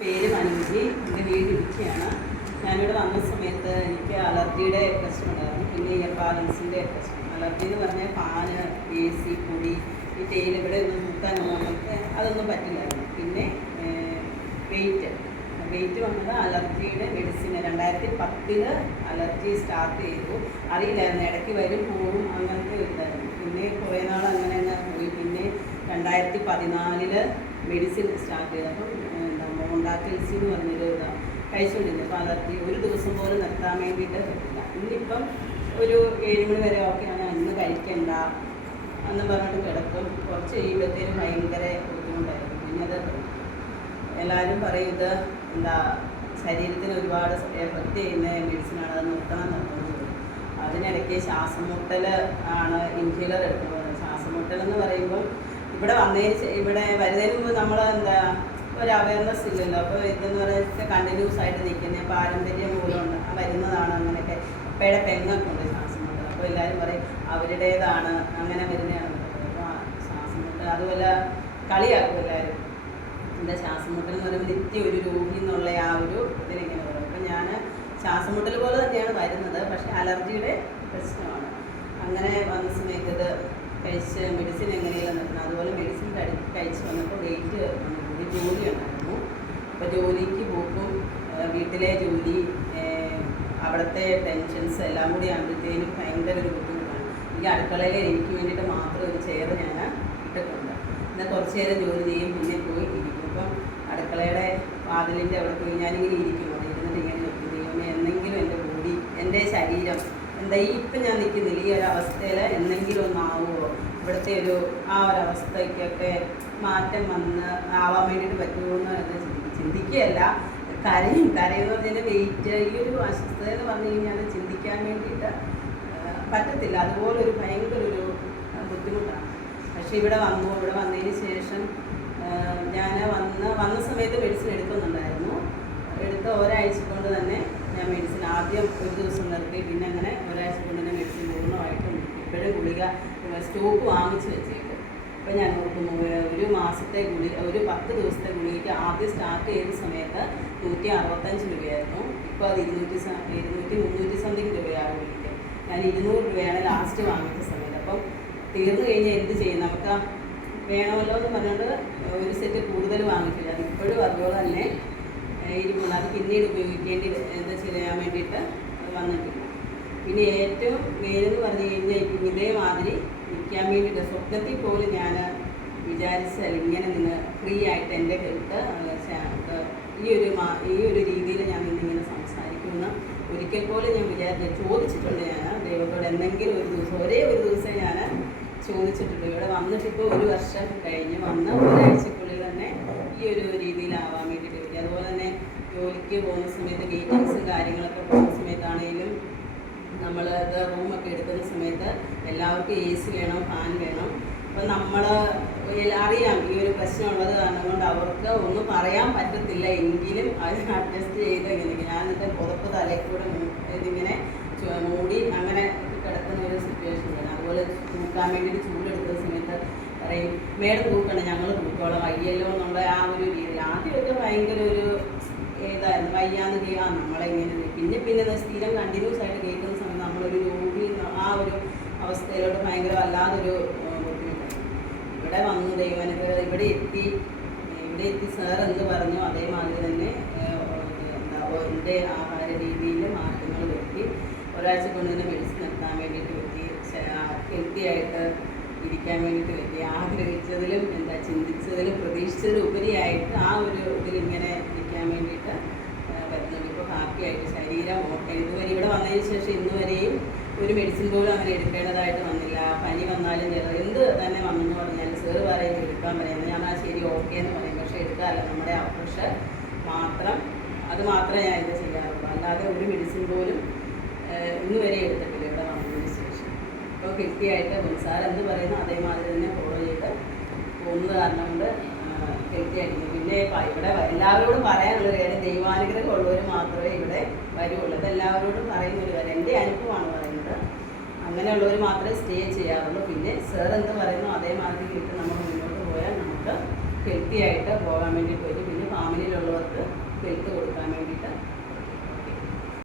പേര് മനോജി, എൻ്റെ വീട് ഇടുക്കിയാണ്. ഞാനിവിടെ വന്ന സമയത്ത് എനിക്ക് അലർജിയുടെ പ്രശ്നമുണ്ടായിരുന്നു. പിന്നെ ഇയർ ബാലൻസിൻ്റെ പ്രശ്നം. അലർജി എന്ന് പറഞ്ഞാൽ പാല്, AC, പൊടി, ഈ തേയില ഇവിടെ ഒന്നും തൂക്കാനൊന്നും നമുക്ക് അതൊന്നും പറ്റില്ലായിരുന്നു. പിന്നെ വെയിറ്റ് വന്നത് അലർജിയുടെ മെഡിസിൻ 2010 അലർജി സ്റ്റാർട്ട് ചെയ്തു. അറിയില്ലായിരുന്നു, ഇടയ്ക്ക് വരും പോകും അങ്ങനത്തെ ഒരു ഇതായിരുന്നു. പിന്നെ കുറേ നാൾ അങ്ങനെ തന്നെ പോയി. പിന്നെ 2014 മെഡിസിൻ സ്റ്റാർട്ട് ചെയ്തപ്പം മോണ്ടാക്കിൽസി എന്ന് പറഞ്ഞൊരു ഇതാണ് കഴിച്ചുകൊണ്ടിരുന്നത്. അപ്പോൾ അലർജി ഒരു ദിവസം പോലും നിർത്താൻ വേണ്ടിയിട്ട് പറ്റില്ല. ഇന്നിപ്പം ഒരു 7 മണി വരെ ഓക്കെയാണ്, ഇന്ന് കഴിക്കണ്ട എന്ന് പറഞ്ഞിട്ട് കിടക്കും. കുറച്ച് കഴിയുമ്പോഴത്തേനും ഭയങ്കര ബുദ്ധിമുട്ടായിരുന്നു. പിന്നെ അത് എല്ലാവരും പറയും ഇത് ശരീരത്തിന് ഒരുപാട് എഫക്റ്റ് ചെയ്യുന്ന മെഡിസിനാണ്, അത് നിർത്തണമെന്ന്. അതിനിടയ്ക്ക് ശ്വാസം മുട്ടൽ ആണ് ഇൻഹേലർ എടുക്കുന്നത്. ശ്വാസം മുട്ടൽ എന്ന് പറയുമ്പം ഇവിടെ വരുന്നതിന് മുമ്പ് നമ്മൾ ഒരു അവയർനെസ് ഇല്ലല്ലോ. അപ്പോൾ ഇതെന്ന് പറയുന്നത് കണ്ടിന്യൂസ് ആയിട്ട് നിൽക്കുന്ന പാരമ്പര്യം മൂലമുണ്ട് വരുന്നതാണ്. അങ്ങനെയൊക്കെ അപ്പയുടെ പെങ്ങൊക്കെ ഉണ്ട് ശ്വാസം മുട്ടൽ. അപ്പോൾ എല്ലാവരും പറയും അവരുടേതാണ് അങ്ങനെ വരുന്നതാണ്. അപ്പോൾ ശ്വാസം മുട്ടൽ അതുപോലെ കളിയാക്കും എല്ലാവരും. എൻ്റെ ശ്വാസം മുട്ടൽ എന്ന് പറയുമ്പോൾ നിത്യം ഒരു രോഗി എന്നുള്ള ആ ഒരു ഇതിനെങ്ങനെ പറയും. അപ്പോൾ ഞാൻ ശ്വാസം മുട്ടൽ പോലെ തന്നെയാണ് വരുന്നത്, പക്ഷേ അലർജിയുടെ പ്രശ്നമാണ്. അങ്ങനെ വന്ന സമയത്ത് ഇത് കഴിച്ച് മെഡിസിൻ എങ്ങനെയാണ് നിർത്തുന്നത്. അതുപോലെ മെഡിസിൻ കഴിച്ച് വന്നപ്പോൾ വെയിറ്റ് ജോലി ഉണ്ടായിരുന്നു. അപ്പോൾ ജോലിക്ക് പോക്കും വീട്ടിലെ ജോലി അവിടുത്തെ ടെൻഷൻസ് എല്ലാം കൂടി ആകുമ്പോഴത്തേനും ഭയങ്കര ഒരു ബുദ്ധിമുട്ടാണ്. ഈ അടുക്കളയിൽ എനിക്ക് വേണ്ടിയിട്ട് മാത്രം ഒരു ചെയർ ഞാൻ ഇട്ടിട്ടുണ്ട്. എന്നാൽ കുറച്ച് നേരം ജോലി ചെയ്യും, പിന്നെ പോയി ഇരിക്കും. അപ്പം അടുക്കളയുടെ വാതിലിൻ്റെ അവിടെ പോയി ഞാനിങ്ങനെ ഇരിക്കും. അവിടെ ഇരുന്നിട്ട് ഇങ്ങനെ നിൽക്കും, എന്തെങ്കിലും എൻ്റെ ബോഡി, എൻ്റെ ശരീരം ഇപ്പം ഞാൻ നിൽക്കുന്നില്ല ഈ ഒരു അവസ്ഥയിൽ എന്തെങ്കിലും ഒന്നാവുമോ, ഇവിടുത്തെ ആ ഒരു അവസ്ഥയ്ക്കൊക്കെ മാറ്റം ആവാൻ വേണ്ടിയിട്ട് പറ്റുമോ എന്ന് ചിന്തിക്കുകയല്ല, കരയെന്ന് പറഞ്ഞാൽ വെയിറ്റ് ഈ ഒരു അസ്വസ്ഥത എന്ന് പറഞ്ഞു കഴിഞ്ഞാൽ ചിന്തിക്കാൻ വേണ്ടിയിട്ട് പറ്റത്തില്ല. അതുപോലെ ഒരു ഭയങ്കര ഒരു ബുദ്ധിമുട്ടാണ്. പക്ഷേ ഇവിടെ വന്നതിന് ശേഷം ഞാൻ വന്ന സമയത്ത് മെഡിസിൻ എടുക്കുന്നുണ്ടായിരുന്നു. എടുത്ത ഒരാഴ്ച കൊണ്ട് തന്നെ ഞാൻ മെഡിസിൻ ആദ്യം ഒരു ദിവസം നിർത്തി, പിന്നെ അങ്ങനെ ഒരാഴ്ച കൊണ്ട് തന്നെ മെഡിസിൻ പൂർണ്ണമായിട്ടും ഇപ്പോഴും ഗുളിക സ്റ്റോക്ക് വാങ്ങിച്ച് വെച്ചേക്കും. അപ്പോൾ ഞാൻ നോക്കുമ്പോൾ ഒരു മാസത്തെ ഒരു 10 ദിവസത്തെ ഗുളികയ്ക്ക് ആദ്യം സ്റ്റാർട്ട് ചെയ്ത സമയത്ത് 165 രൂപയായിരുന്നു. ഇപ്പോൾ അത് 200 സംതിങ് രൂപയാണ് ഗുളികയ്ക്ക്. ഞാൻ 200 രൂപയാണ് ലാസ്റ്റ് വാങ്ങിച്ച സമയത്ത്. അപ്പം തീർന്നു കഴിഞ്ഞാൽ എന്ത് ചെയ്യും, നമുക്ക് വേണമല്ലോ എന്ന് പറഞ്ഞുകൊണ്ട് ഒരു സെറ്റ് കൂടുതൽ വാങ്ങിക്കില്ല. അത് ഇപ്പോഴും അതുപോലെ തന്നെ ഇരിക്കുന്നു. അത് പിന്നീട് ചെയ്യാൻ വേണ്ടിയിട്ട് വന്നിട്ടില്ല. പിന്നെ ഏറ്റവും മെയിനെന്ന് പറഞ്ഞു കഴിഞ്ഞാൽ ഇതേമാതിരി നിൽക്കാൻ വേണ്ടിയിട്ട് സ്വപ്നത്തിൽ പോലും ഞാൻ വിചാരിച്ചാൽ ഇങ്ങനെ നിന്ന് ഫ്രീ ആയിട്ട് എൻ്റെ ഹെൽത്ത് ഈ ഒരു രീതിയിൽ ഞാൻ ഇന്നിങ്ങനെ സംസാരിക്കുമെന്ന് ഒരിക്കൽ പോലും ഞാൻ ചോദിച്ചിട്ടുണ്ട്. ഞാൻ ദൈവത്തോട് എന്തെങ്കിലും ഒരു ദിവസം ഒരേ ഒരു ദിവസം ഞാൻ ചോദിച്ചിട്ടുണ്ട്. ഇവിടെ വന്നിട്ടിപ്പോൾ 1 വർഷം കഴിഞ്ഞ് വന്ന് ഒരാഴ്ചക്കുള്ളിൽ തന്നെ ഈ ഒരു രീതിയിലാവാൻ വേണ്ടിയിട്ട് പറ്റി. അതുപോലെ തന്നെ ജോലിക്ക് പോകുന്ന സമയത്ത് മീറ്റിങ്സും കാര്യങ്ങളൊക്കെ പോകുന്ന സമയത്താണെങ്കിലും നമ്മൾ റൂമൊക്കെ എടുക്കുന്ന സമയത്ത് എല്ലാവർക്കും AC വേണം, ഫാൻ വേണം. അപ്പോൾ നമ്മൾ അറിയാം ഈ ഒരു പ്രശ്നമുള്ളത് കാരണം കൊണ്ട് അവർക്ക് ഒന്നും പറയാൻ പറ്റത്തില്ല. എങ്കിലും അത് അഡ്ജസ്റ്റ് ചെയ്ത് ഇങ്ങനെ ഞാനിത് പുതപ്പ് തലക്കൂടെ ഇതിങ്ങനെ മൂടി അങ്ങനെ കിടക്കുന്ന ഒരു സിറ്റുവേഷൻ തന്നെ. അതുപോലെ തൂക്കാൻ വേണ്ടിയിട്ട് ചൂടെടുക്കുന്ന സമയത്ത് പറയും മേഡം തൂക്കണം, ഞങ്ങൾ തൂക്കോളാം, വയ്യല്ലോ എന്നുള്ള ആ ഒരു രീതി. ആദ്യമൊക്കെ ഭയങ്കര ഒരു ഇതായിരുന്നു, വയ്യാന്ന് നമ്മളെങ്ങനെ. പിന്നെ സ്ഥിരം കണ്ടിന്യൂസ് ആയിട്ട് കേൾക്കുന്ന സമയത്ത് നമ്മളൊരു രോഗി ആ ഒരു അവസ്ഥയിലോട്ട് ഭയങ്കര വല്ലാതൊരു ബുദ്ധിമുട്ടായിരുന്നു. ഇവിടെ വന്നു ദൈവാനുഗ്രഹം ഇവിടെ എത്തി സാർ എന്ത് പറഞ്ഞു അതേമാതിരി തന്നെ എൻ്റെ ആഹാര രീതിയിൽ മാറ്റങ്ങൾ വരുത്തി. ഒരാഴ്ച കൊണ്ട് തന്നെ മെഡിസിൻ നിർത്താൻ വേണ്ടിയിട്ട് പറ്റി, ഹെൽത്തി ആയിട്ട് ഇരിക്കാൻ വേണ്ടിയിട്ട് പറ്റി. ആഗ്രഹിച്ചതിലും ചിന്തിച്ചതിലും പ്രതീക്ഷിച്ചതിലും ഉപരിയായിട്ട് ആ ഒരു ഇതിലിങ്ങനെ ഇരിക്കാൻ വേണ്ടിയിട്ട് പറ്റുന്നുണ്ട്. ഇപ്പോൾ ഹാപ്പി ആയിട്ട് ശരീരം ഓക്കെ. ഇതുവരെ ഇവിടെ വന്നതിന് ശേഷം ഇന്നുവരെയും ഒരു മെഡിസിൻ പോലും അങ്ങനെ എടുക്കേണ്ടതായിട്ട് വന്നില്ല. പനി വന്നാലും എന്ത് തന്നെ വന്നെന്ന് പറഞ്ഞാൽ സാറ് പറയുന്നത് എടുക്കാൻ പറയുന്നത് ഞാൻ ശരി ഓക്കെ എന്ന് പറയും. പക്ഷേ എടുക്കാറില്ല. നമ്മുടെ പ്രഷർ അത് മാത്രമേ ഞാൻ ഇത് ചെയ്യാറുള്ളൂ. അല്ലാതെ ഒരു മെഡിസിൻ പോലും ഇന്നുവരെ എടുത്തിട്ടില്ല ഇവിടെ വന്നതിന് ശേഷം. ഇപ്പോൾ ഹെൽത്തിയായിട്ട് സാർ എന്ത് പറയുന്നു അതേമാതിരി തന്നെ ഫോളോ ചെയ്ത് പോകുന്നത് കാരണം കൊണ്ട് ഹെൽത്തി ആയിരിക്കും. പിന്നെ ഇവിടെ എല്ലാവരോടും പറയാനുള്ളൊരു കാര്യം, ദൈവാനുഗ്രഹം ഉള്ളവർ മാത്രമേ ഇവിടെ വരുള്ളൂ. അതെല്ലാവരോടും പറയുന്നൊരു കാര്യം, എൻ്റെ അനുഭവമാണ് പറയുന്നത്. അങ്ങനെയുള്ളവർ മാത്രമേ സ്റ്റേ ചെയ്യാറുള്ളൂ. പിന്നെ സാർ എന്ത് പറയുന്നു അതേമാതിരി ഇട്ട് നമ്മൾ മുന്നോട്ട് പോയാൽ നമുക്ക് ഹെൽത്തി ആയിട്ട് പോകാൻ വേണ്ടിയിട്ട് പറ്റും. പിന്നെ ഫാമിലിയിലുള്ളവർക്ക്